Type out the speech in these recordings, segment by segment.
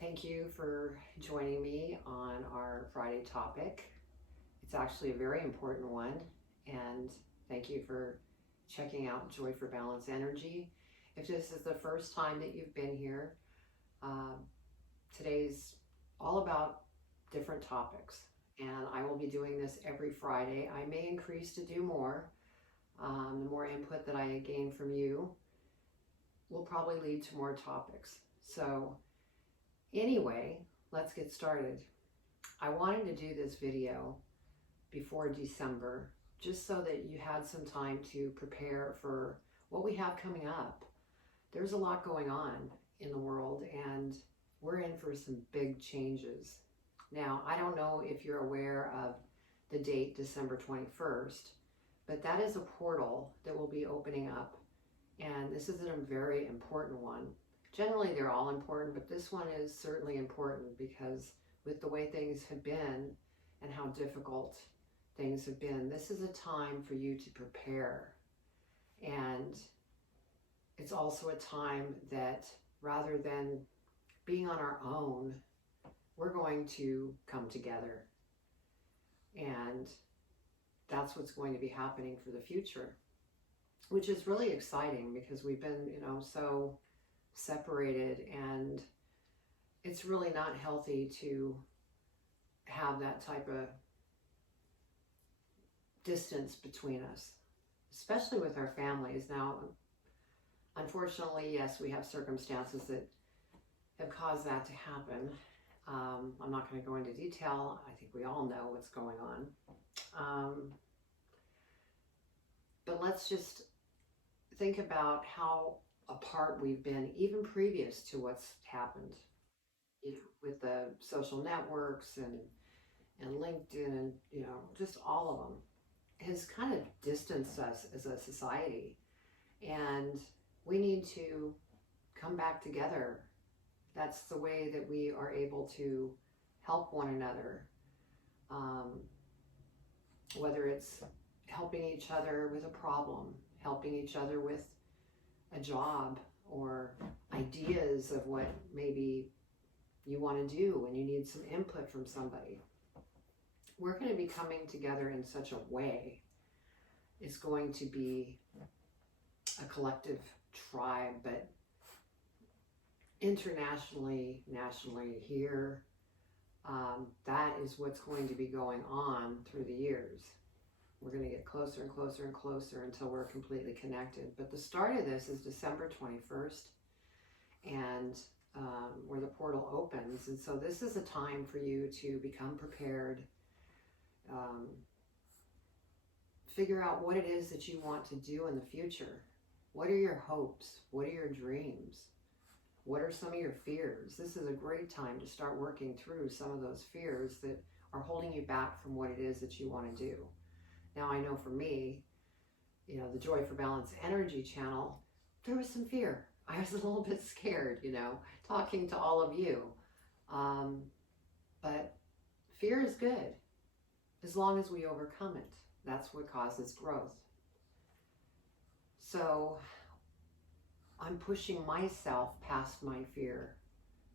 Thank you for joining me on our Friday topic. It's actually a very important one, and thank you for checking out Joy for Balance Energy. If this is the first time that you've been here, uh, today's all about different topics, and I will be doing this every Friday. I may increase to do more. The more input that I gain from you will probably lead to more topics. So anyway, let's get started. I wanted to do this video before December, just so that you had some time to prepare for what we have coming up. There's a lot going on in the world, and we're in for some big changes. Now, I don't know if you're aware of the date December 21st, but that is a portal that will be opening up, and this is a very important one. Generally, they're all important, but this one is certainly important because with the way things have been and how difficult things have been, this is a time for you to prepare. And it's also a time that rather than being on our own, we're going to come together. And that's what's going to be happening for the future, which is really exciting because we've been, so separated, and it's really not healthy to have that type of distance between us, especially with our families. Now, unfortunately, yes, we have circumstances that have caused that to happen. I'm not going to go into detail. I think we all know what's going on. But let's just think about how apart we've been even previous to what's happened, with the social networks and LinkedIn and just all of them has kind of distanced us as a society, and we need to come back together. That's the way that we are able to help one another, whether it's helping each other with a problem, helping each other with a job, or ideas of what maybe you want to do and you need some input from somebody. We're going to be coming together in such a way. It's going to be a collective tribe, but internationally, nationally here, that is what's going to be going on through the years. We're going to get closer and closer and closer until we're completely connected. But the start of this is December 21st, and where the portal opens. And so this is a time for you to become prepared, figure out what it is that you want to do in the future. What are your hopes? What are your dreams? What are some of your fears? This is a great time to start working through some of those fears that are holding you back from what it is that you want to do. Now, I know for me, the Joy for Balance Energy channel, there was some fear. I was a little bit scared, talking to all of you. But fear is good as long as we overcome it. That's what causes growth. So I'm pushing myself past my fear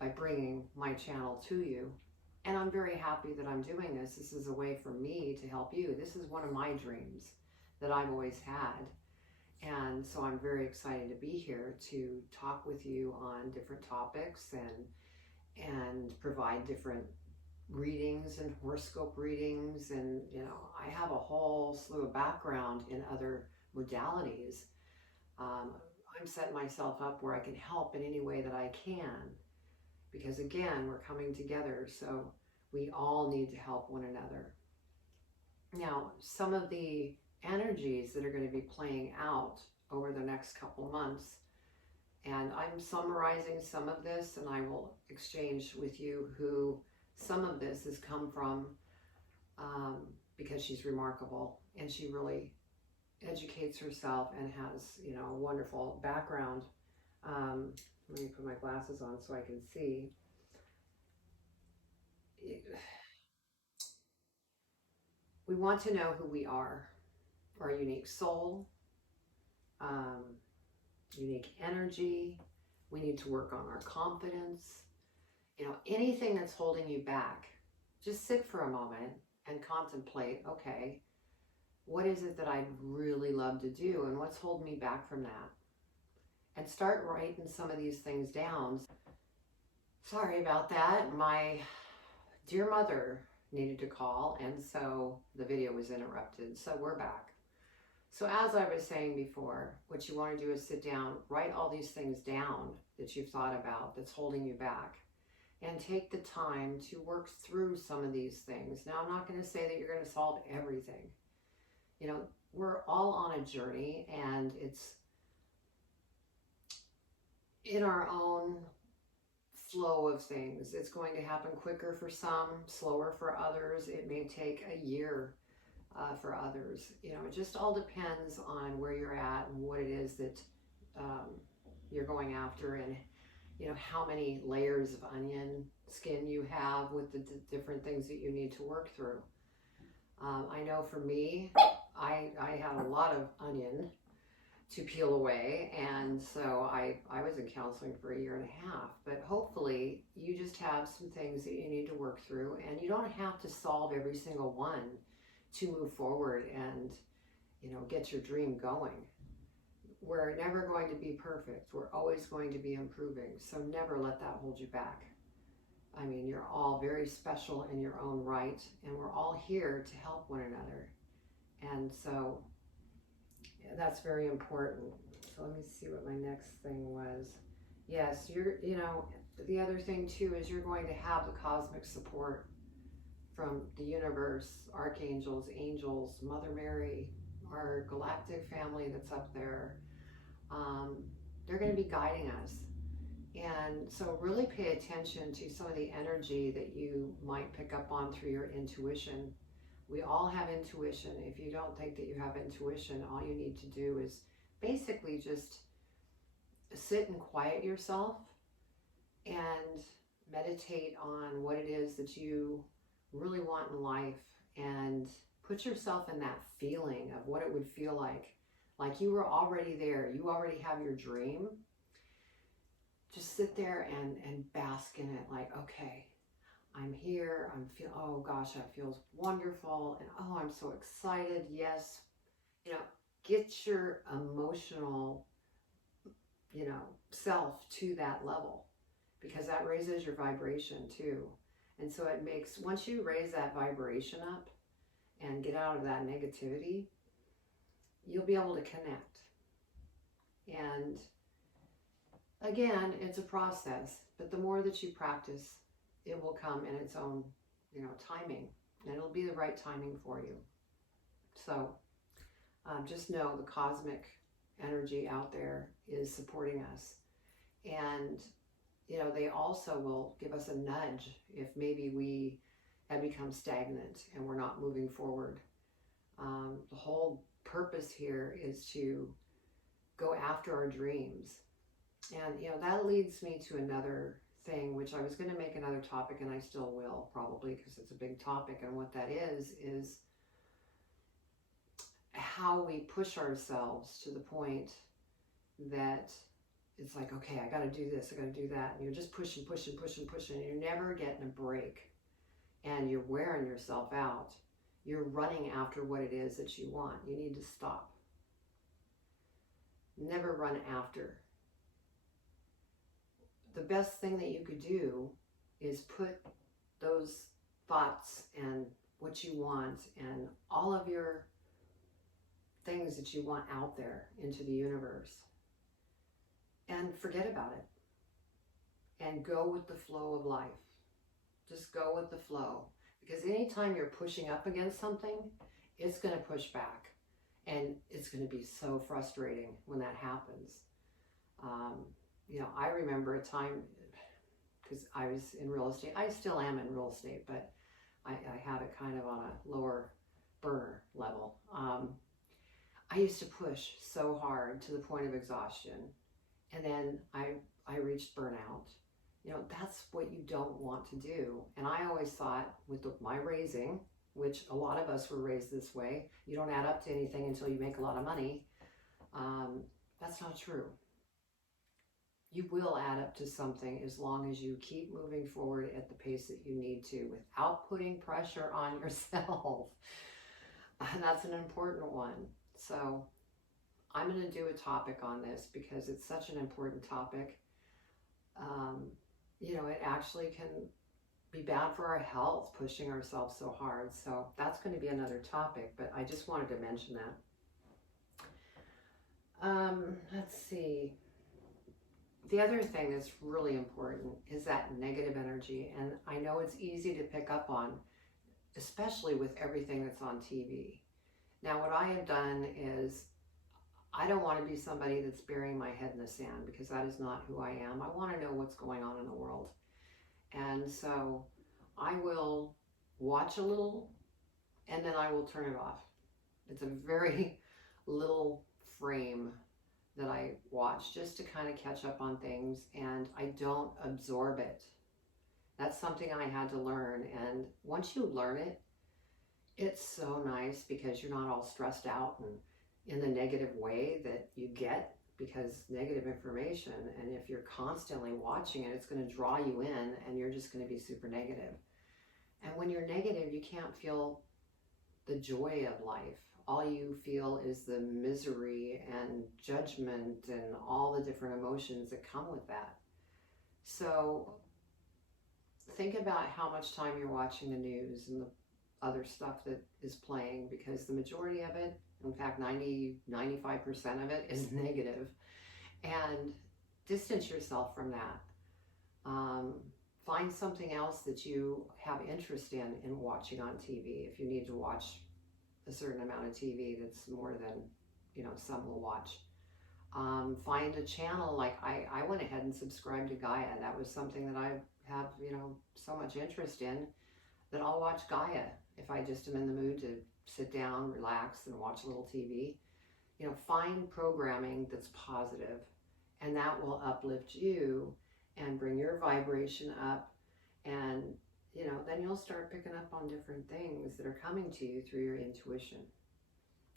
by bringing my channel to you. And I'm very happy that I'm doing this. This is a way for me to help you. This is one of my dreams that I've always had. And so I'm very excited to be here to talk with you on different topics and provide different readings and horoscope readings. And, I have a whole slew of background in other modalities. I'm setting myself up where I can help in any way that I can. Because again, we're coming together, so we all need to help one another. Now, some of the energies that are going to be playing out over the next couple months, and I'm summarizing some of this, and I will exchange with you who some of this has come from, because she's remarkable, and she really educates herself and has, a wonderful background. Let me put my glasses on so I can see. We want to know who we are, our unique soul, unique energy. We need to work on our confidence. Anything that's holding you back, just sit for a moment and contemplate, okay, what is it that I'd really love to do and what's holding me back from that? And start writing some of these things down. Sorry about that. My dear mother needed to call, and so the video was interrupted. So we're back. So as I was saying before, what you want to do is sit down, write all these things down that you've thought about that's holding you back, and take the time to work through some of these things. Now, I'm not going to say that you're going to solve everything. We're all on a journey, and it's in our own flow of things. It's going to happen quicker for some, slower for others. It may take a year for others. It just all depends on where you're at and what it is that you're going after, and how many layers of onion skin you have with the different things that you need to work through. I know for me, I had a lot of onion to peel away, and so I was in counseling for a year and a half. But hopefully you just have some things that you need to work through, and you don't have to solve every single one to move forward and get your dream going. We're never going to be perfect. We're always going to be improving, so never let that hold you back. I mean, you're all very special in your own right, and we're all here to help one another. And so that's very important. So let me see what my next thing was. Yes, the other thing too is you're going to have the cosmic support from the universe, archangels, angels, Mother Mary, our galactic family that's up there. They're going to be guiding us. And so really pay attention to some of the energy that you might pick up on through your intuition. We all have intuition. If you don't think that you have intuition, all you need to do is basically just sit and quiet yourself and meditate on what it is that you really want in life, and put yourself in that feeling of what it would feel like you were already there. You already have your dream. Just sit there and bask in it, like, okay, I'm here, oh gosh, that feels wonderful, and oh, I'm so excited, yes. Get your emotional, self to that level, because that raises your vibration too. And so it makes, once you raise that vibration up and get out of that negativity, you'll be able to connect. And again, it's a process, but the more that you practice, it will come in its own, timing, and it'll be the right timing for you. So just know the cosmic energy out there is supporting us. And, they also will give us a nudge if maybe we have become stagnant and we're not moving forward. The whole purpose here is to go after our dreams. And, that leads me to another thing, which I was going to make another topic, and I still will probably, because it's a big topic. And what that is how we push ourselves to the point that it's like, okay, I got to do this, I got to do that. And you're just pushing, and you're never getting a break, and you're wearing yourself out. You're running after what it is that you want. You need to stop. Never run after. The best thing that you could do is put those thoughts and what you want and all of your things that you want out there into the universe, and forget about it and go with the flow of life. Just go with the flow, because anytime you're pushing up against something, it's going to push back, and it's going to be so frustrating when that happens. I remember a time, because I was in real estate. I still am in real estate, but I have it kind of on a lower burner level. I used to push so hard to the point of exhaustion, and then I reached burnout. That's what you don't want to do. And I always thought, with my raising, which a lot of us were raised this way, you don't add up to anything until you make a lot of money. That's not true. you will add up to something as long as you keep moving forward at the pace that you need to without putting pressure on yourself. And that's an important one. So I'm going to do a topic on this because it's such an important topic. It actually can be bad for our health, pushing ourselves so hard. So that's going to be another topic, but I just wanted to mention that. Let's see. The other thing that's really important is that negative energy. And I know it's easy to pick up on, especially with everything that's on TV. Now, what I have done is I don't want to be somebody that's burying my head in the sand, because that is not who I am. I want to know what's going on in the world. And so I will watch a little and then I will turn it off. It's a very little frame that I watch just to kind of catch up on things, and I don't absorb it. That's something I had to learn. And once you learn it, it's so nice because you're not all stressed out and in the negative way that you get because negative information. And if you're constantly watching it, it's going to draw you in and you're just going to be super negative. And when you're negative, you can't feel the joy of life. All you feel is the misery and judgment and all the different emotions that come with that. So think about how much time you're watching the news and the other stuff that is playing, because the majority of it, in fact 95% of it, is negative. And distance yourself from that. Find something else that you have interest in watching on TV. If you need to watch a certain amount of TV that's more than some will watch, find a channel. Like I went ahead and subscribed to Gaia. That was something that I have so much interest in that I'll watch Gaia if I just am in the mood to sit down, relax, and watch a little TV. Find programming that's positive, and that will uplift you and bring your vibration up, and then you'll start picking up on different things that are coming to you through your intuition.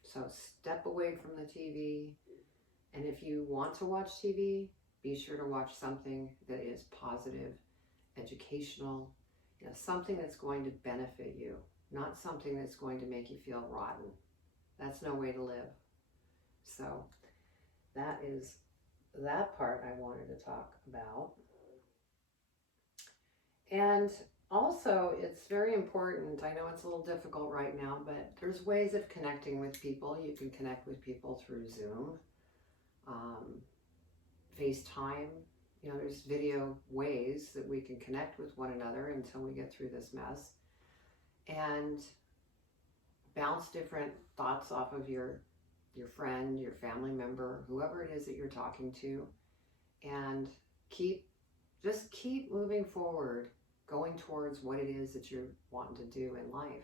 So step away from the TV, and if you want to watch TV, be sure to watch something that is positive, educational, something that's going to benefit you, not something that's going to make you feel rotten. That's no way to live. So that is that part I wanted to talk about. And also, it's very important. I know it's a little difficult right now, but there's ways of connecting with people. You can connect with people through Zoom, FaceTime. There's video ways that we can connect with one another until we get through this mess, and bounce different thoughts off of your friend, your family member, whoever it is that you're talking to, and keep moving forward, going towards what it is that you're wanting to do in life.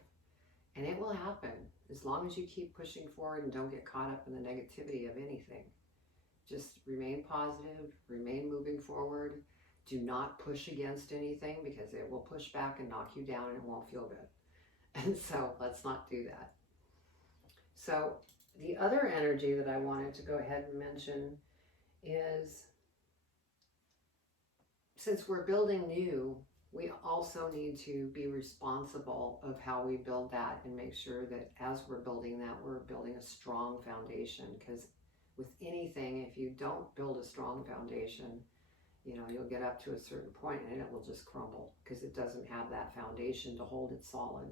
And it will happen as long as you keep pushing forward and don't get caught up in the negativity of anything. Just remain positive, remain moving forward. Do not push against anything, because it will push back and knock you down and it won't feel good. And so let's not do that. So the other energy that I wanted to go ahead and mention is, since we're building new, we also need to be responsible of how we build that and make sure that as we're building that, we're building a strong foundation. Because with anything, if you don't build a strong foundation, you'll get up to a certain point and it will just crumble because it doesn't have that foundation to hold it solid.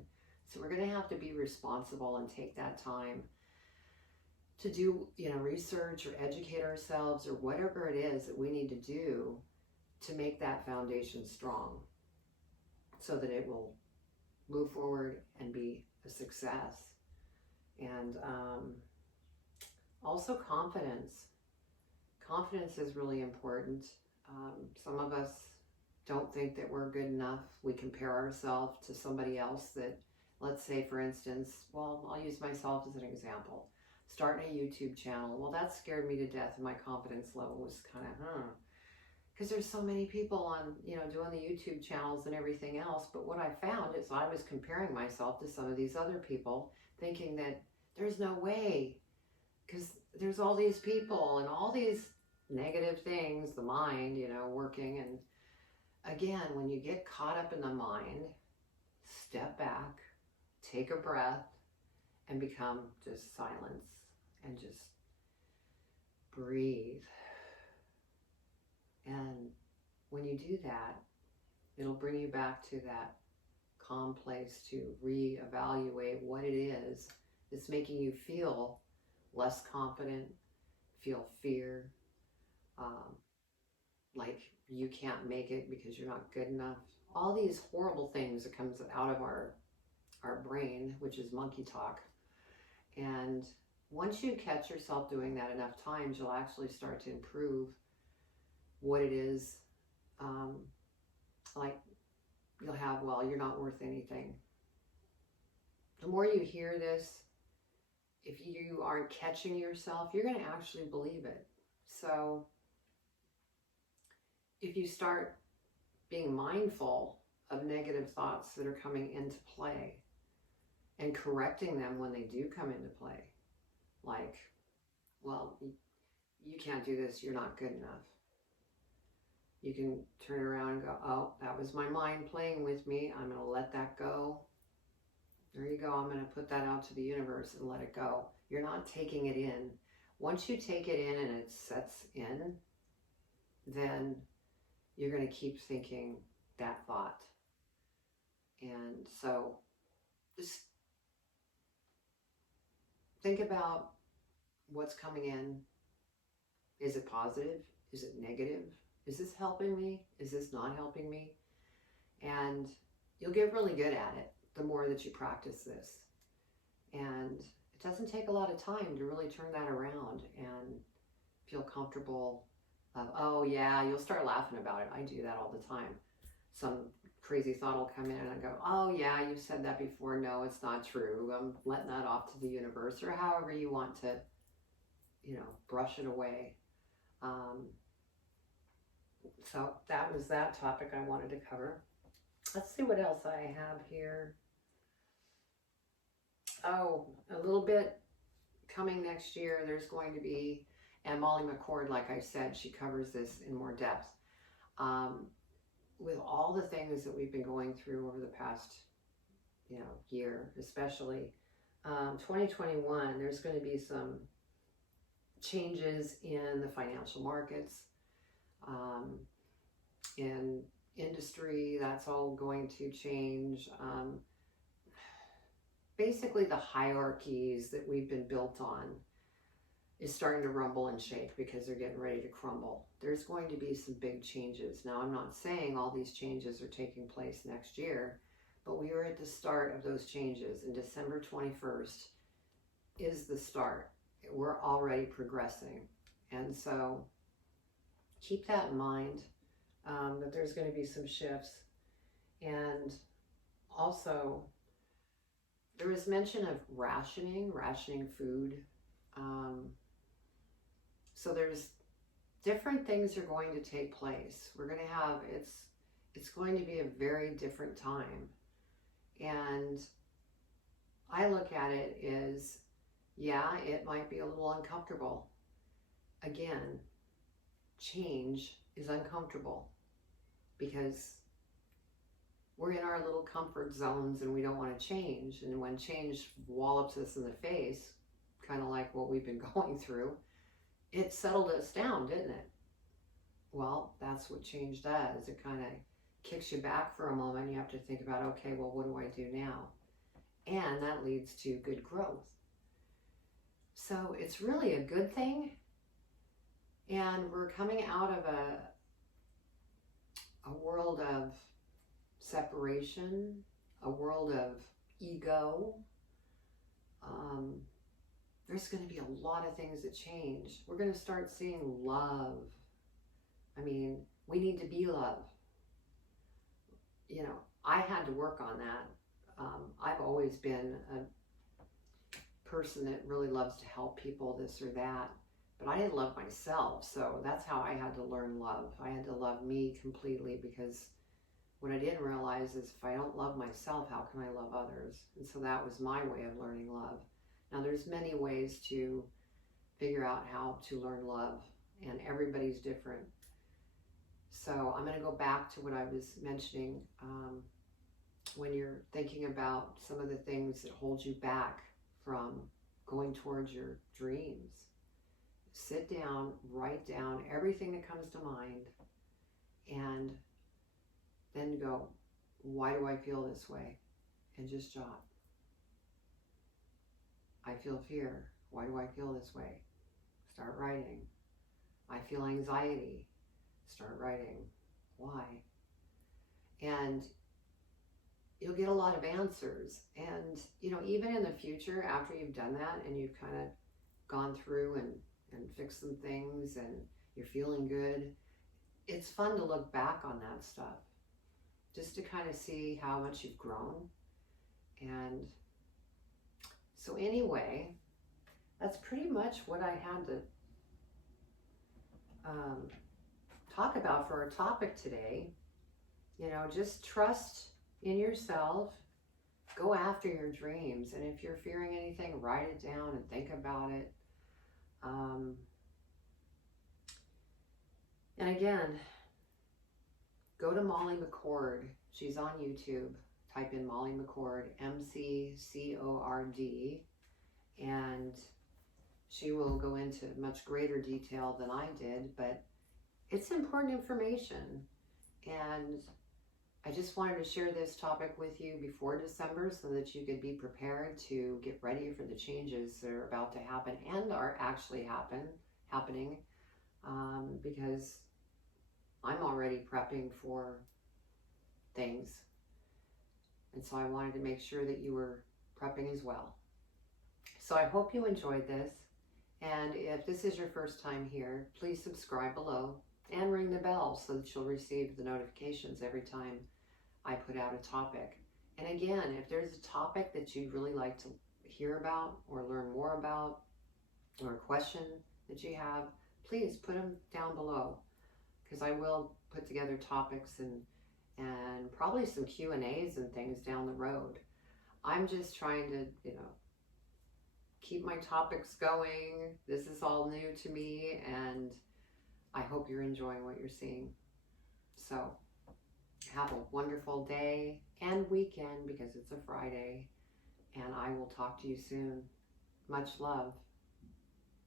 So we're going to have to be responsible and take that time to do, research or educate ourselves or whatever it is that we need to do to make that foundation strong so that it will move forward and be a success. And also confidence. Confidence is really important. Some of us don't think that we're good enough. We compare ourselves to somebody else that, let's say for instance, well, I'll use myself as an example. Starting a YouTube channel. Well, that scared me to death, and my confidence level was kind of, because there's so many people on, doing the YouTube channels and everything else. But what I found is I was comparing myself to some of these other people, thinking that there's no way, because there's all these people and all these negative things, the mind, working. And again, when you get caught up in the mind, step back, take a breath, and become just silence and just breathe. And when you do that, it'll bring you back to that calm place to reevaluate what it is that's making you feel less confident, feel fear, like you can't make it because you're not good enough. All these horrible things that comes out of our brain, which is monkey talk. And once you catch yourself doing that enough times, you'll actually start to improve what it is. Like you'll have, well, you're not worth anything. The more you hear this, if you aren't catching yourself, you're going to actually believe it. So if you start being mindful of negative thoughts that are coming into play and correcting them when they do come into play, like, well, you can't do this, you're not good enough. You can turn around and go, oh, that was my mind playing with me. I'm going to let that go. There you go. I'm going to put that out to the universe and let it go. You're not taking it in. Once you take it in and it sets in, then you're going to keep thinking that thought. And so just think about what's coming in. Is it positive? Is it negative? Is this helping me? Is this not helping me? And you'll get really good at it the more that you practice this. And it doesn't take a lot of time to really turn that around and feel comfortable. Oh yeah, you'll start laughing about it. I do that all the time. Some crazy thought will come in and I go, oh yeah, you've said that before. No, it's not true. I'm letting that off to the universe, or however you want to, brush it away. So that was that topic I wanted to cover. Let's see what else I have here. Oh, a little bit coming next year, there's going to be, and Molly McCord, like I said, she covers this in more depth. With all the things that we've been going through over the past, year, especially 2021, there's going to be some changes in the financial markets, in industry. That's all going to change. Basically, the hierarchies that we've been built on is starting to rumble and shake because they're getting ready to crumble. There's going to be some big changes. Now, I'm not saying all these changes are taking place next year, but we are at the start of those changes, and December 21st is the start. We're already progressing. And so keep that in mind, that there's going to be some shifts. And also, there was mention of rationing food. So there's different things are going to take place. We're going to have, it's going to be a very different time. And I look at it as, yeah, it might be a little uncomfortable. Again, change is uncomfortable because we're in our little comfort zones and we don't want to change. And when change wallops us in the face, kind of like what we've been going through, it settled us down, didn't it? Well, that's what change does. It kind of kicks you back for a moment. You have to think about, okay, well, what do I do now? And that leads to good growth. So it's really a good thing. And we're coming out of a world of separation, a world of ego. There's going to be a lot of things that change. We're going to start seeing love. I mean, we need to be love. I had to work on that. I've always been a person that really loves to help people, this or that, but I didn't love myself. So that's how I had to learn love. I had to love me completely, because what I didn't realize is if I don't love myself, how can I love others? And so that was my way of learning love. Now there's many ways to figure out how to learn love, and everybody's different. So I'm going to go back to what I was mentioning when you're thinking about some of the things that hold you back from going towards your dreams. Sit down, write down everything that comes to mind, and then go, why do I feel this way? And just jot. I feel fear. Why do I feel this way? Start writing. I feel anxiety. Start writing. Why? And you'll get a lot of answers. And, even in the future, after you've done that and you've kind of gone through and fixed some things and you're feeling good, it's fun to look back on that stuff just to kind of see how much you've grown. And so anyway, that's pretty much what I had to talk about for our topic today. Just trust in yourself, go after your dreams, and if you're fearing anything, write it down and think about it. And again, go to Molly McCord. She's on YouTube. Type in Molly McCord, MCCORD, and she will go into much greater detail than I did, but it's important information. And I just wanted to share this topic with you before December so that you could be prepared to get ready for the changes that are about to happen and are actually happening, because I'm already prepping for things. And so I wanted to make sure that you were prepping as well. So I hope you enjoyed this. And if this is your first time here, please subscribe below and ring the bell so that you'll receive the notifications every time I put out a topic. And again, if there's a topic that you'd really like to hear about or learn more about, or a question that you have, please put them down below, because I will put together topics and probably some Q&As and things down the road. I'm just trying to, keep my topics going. This is all new to me, and I hope you're enjoying what you're seeing. So have a wonderful day and weekend, because it's a Friday, and I will talk to you soon. Much love.